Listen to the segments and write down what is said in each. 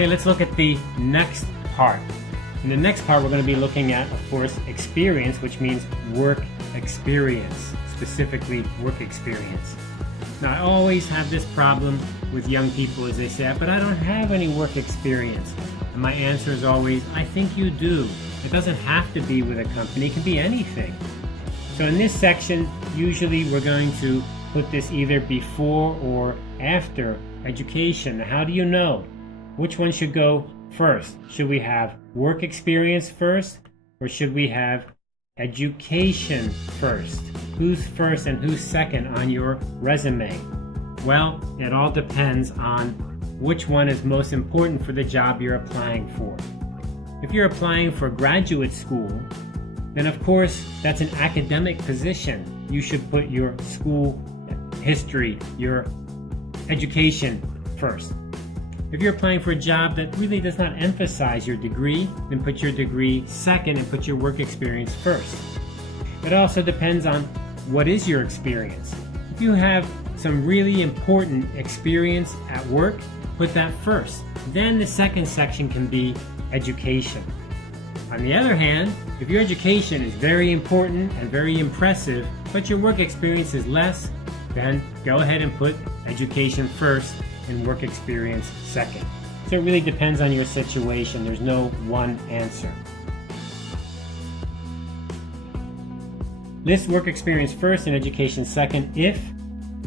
Okay, let's look at the next part. In the next part, we're going to be looking at, of course, experience, which means work experience, specifically work experience. Now, I always have this problem with young people as they say, but I don't have any work experience. And my answer is always, I think you do. It doesn't have to be with a company, it can be anything. So in this section, usually we're going to put this either before or after education. How do you know? Which one should go first? Should we have work experience first, or should we have education first? Who's first and who's second on your resume? Well, it all depends on which one is most important for the job you're applying for. If you're applying for graduate school, then of course that's an academic position. You should put your school history, your education first. If you're applying for a job that really does not emphasize your degree, then put your degree second and put your work experience first. It also depends on what is your experience. If you have some really important experience at work, put that first. Then the second section can be education. On the other hand, if your education is very important and very impressive, but your work experience is less, then go ahead and put education first and work experience second. So it really depends on your situation. There's no one answer. List work experience first and education second if,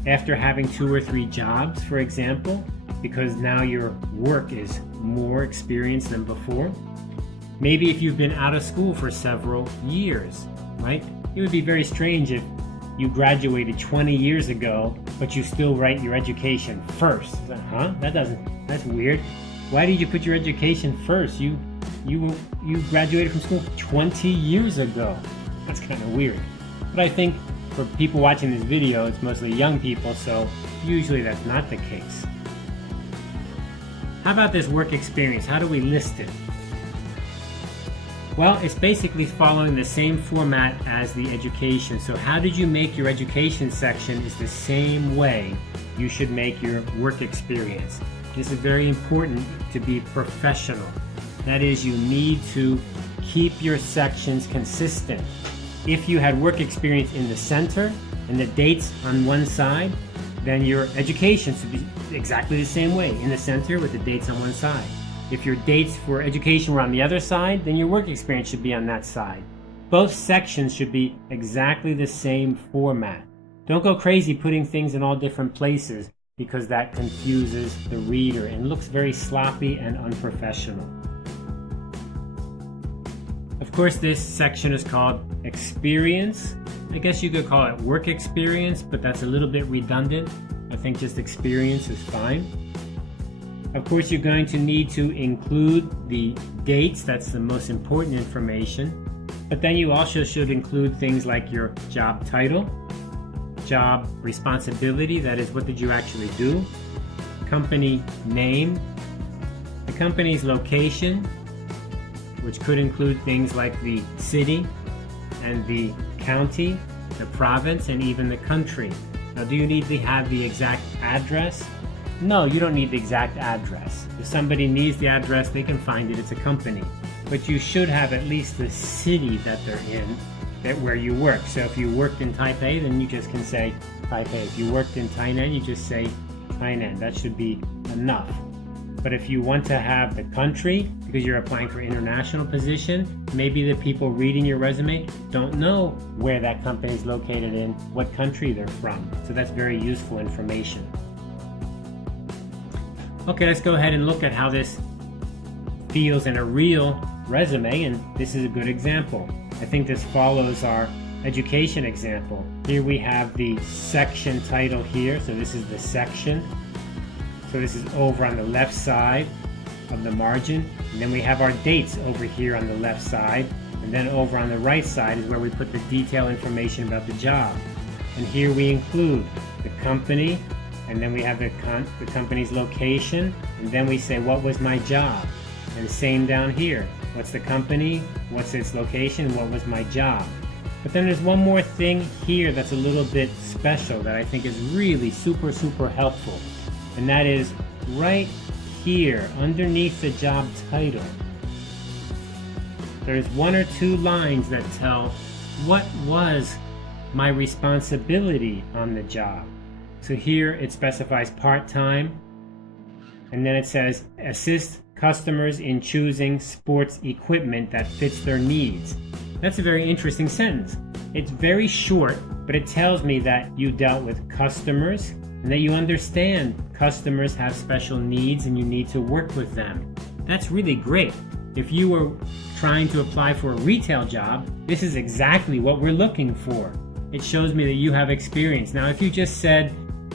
after having 2 or 3 jobs, for example, because now your work is more experienced than before. Maybe if you've been out of school for several years, right? It would be very strange if you graduated 20 years ago, but you still write your education first. That's weird. Why did you put your education first? You graduated from school 20 years ago. That's kind of weird. But I think for people watching this video, it's mostly young people, so usually that's not the case. How about this work experience? How do we list it? Well, it's basically following the same format as the education. So how did you make your education section is the same way you should make your work experience. This is very important to be professional. That is, you need to keep your sections consistent. If you had work experience in the center and the dates on one side, then your education should be exactly the same way, in the center with the dates on one side. If your dates for education were on the other side, then your work experience should be on that side. Both sections should be exactly the same format. Don't go crazy putting things in all different places because that confuses the reader and looks very sloppy and unprofessional. Of course, this section is called experience. I guess you could call it work experience, but that's a little bit redundant. I think just experience is fine. Of course, you're going to need to include the dates. That's the most important information. But then you also should include things like your job title, job responsibility, that is, what did you actually do, company name, the company's location, which could include things like the city and the county, the province, and even the country. Now, do you need to have the exact address? No, you don't need the exact address. If somebody needs the address, they can find it. It's a company. But you should have at least the city that they're in, where you work. So if you worked in Taipei, then you just can say Taipei. If you worked in Tainan, you just say Tainan. That should be enough. But if you want to have the country, because you're applying for international position, maybe the people reading your resume don't know where that company is located in, what country they're from. So that's very useful information. Okay, let's go ahead and look at how this feels in a real resume, and this is a good example. I think this follows our education example. Here we have the section title here, so this is the section. So this is over on the left side of the margin, and then we have our dates over here on the left side, and then over on the right side is where we put the detailed information about the job. And here we include the company, and then we have the company's location, and then we say, what was my job? And same down here. What's the company? What's its location? What was my job? But then there's one more thing here that's a little bit special that I think is really super helpful. And that is right here, underneath the job title, there's 1 or 2 lines that tell what was my responsibility on the job. So here it specifies part-time, and then it says assist customers in choosing sports equipment that fits their needs. That's a very interesting sentence. It's very short, but it tells me that you dealt with customers and that you understand customers have special needs and you need to work with them. That's really great. If you were trying to apply for a retail job, this is exactly what we're looking for. It shows me that you have experience. Now, if you just said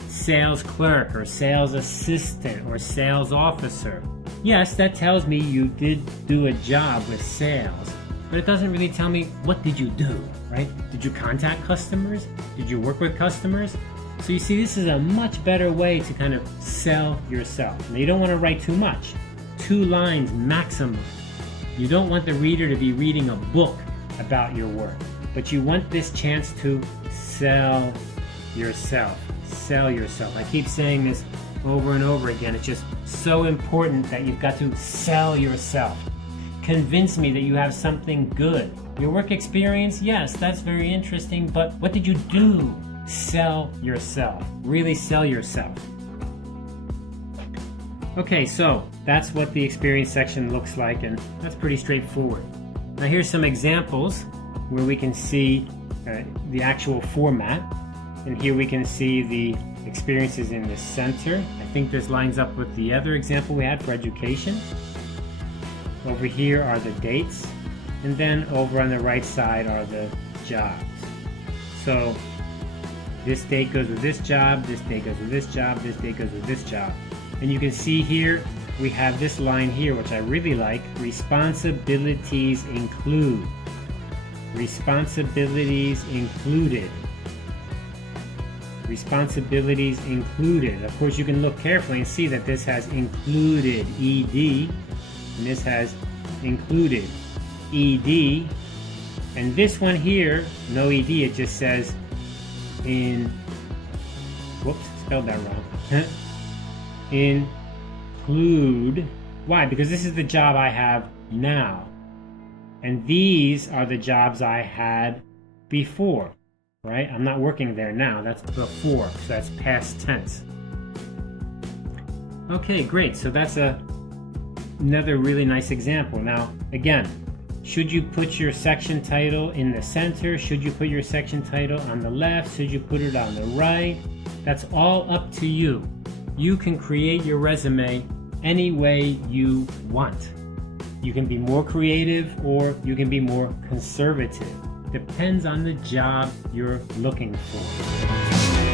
sales clerk or sales assistant or sales officer, yes, that tells me you did do a job with sales, but it doesn't really tell me what did you do, right? Did you contact customers? Did you work with customers? So you see, this is a much better way to kind of sell yourself. Now, you don't want to write too much. 2 lines maximum. You don't want the reader to be reading a book about your work, but you want this chance to sell yourself. Sell yourself. I keep saying this over and over again. It's just so important that you've got to sell yourself. Convince me that you have something good. Your work experience, yes, that's very interesting, but what did you do? Sell yourself. Really sell yourself. Okay, so that's what the experience section looks like, and that's pretty straightforward. Now here's some examples where we can see the actual format, and here we can see the experiences in the center. I think this lines up with the other example we had for education. Over here are the dates, and then over on the right side are the jobs. So this date goes with this job, this date goes with this job, this date goes with this job. And you can see here, we have this line here, which I really like. Responsibilities include. Responsibilities included. Responsibilities included. Of course, you can look carefully and see that this has included ED, and this has included ED, and this one here, no ED, it just says whoops, spelled that wrong. Include. Why? Because this is the job I have now, and these are the jobs I had before, right? I'm not working there now, that's before, so that's past tense. Okay, great, so that's another really nice example. Now, again, should you put your section title in the center? Should you put your section title on the left? Should you put it on the right? That's all up to you. You can create your resume any way you want. You can be more creative or you can be more conservative. Depends on the job you're looking for.